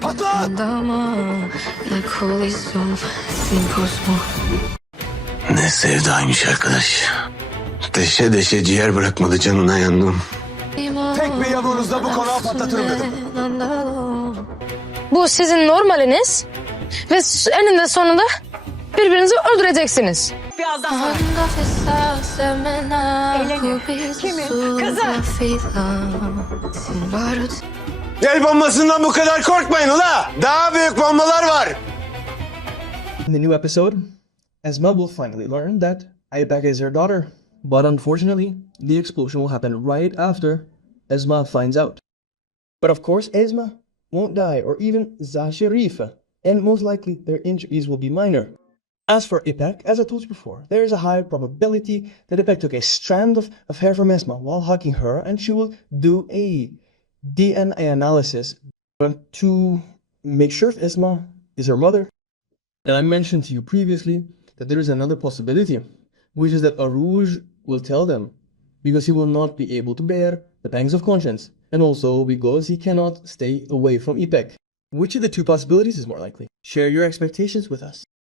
Patlat! Ne sevdaymış arkadaş. Deşe deşe ciğer bırakmadı, canına yandım. Tek bir yumruğunuzla bu konağı patlatırım dedim. Bu sizin normaliniz ve eninde sonunda birbirinizi öldüreceksiniz. Birazdan sonra. Kimin? Kızı. El bombasından bu kadar korkmayın ula. Daha büyük bombalar var. In the new episode, Esma will finally learn that Aybek is her daughter. But unfortunately, the explosion will happen right after Esma finds out. But of course, Esma won't die, or even Zasharifa, and most likely their injuries will be minor. As for Ipek, as I told you before, there is a high probability that Ipek took a strand of hair from Esma while hugging her, and she will do a DNA analysis to make sure if Esma is her mother. And I mentioned to you previously that there is another possibility, which is that Arouge will tell them, because he will not be able to bear the pangs of conscience, and also because he cannot stay away from Ipek. Which of the two possibilities is more likely? Share your expectations with us.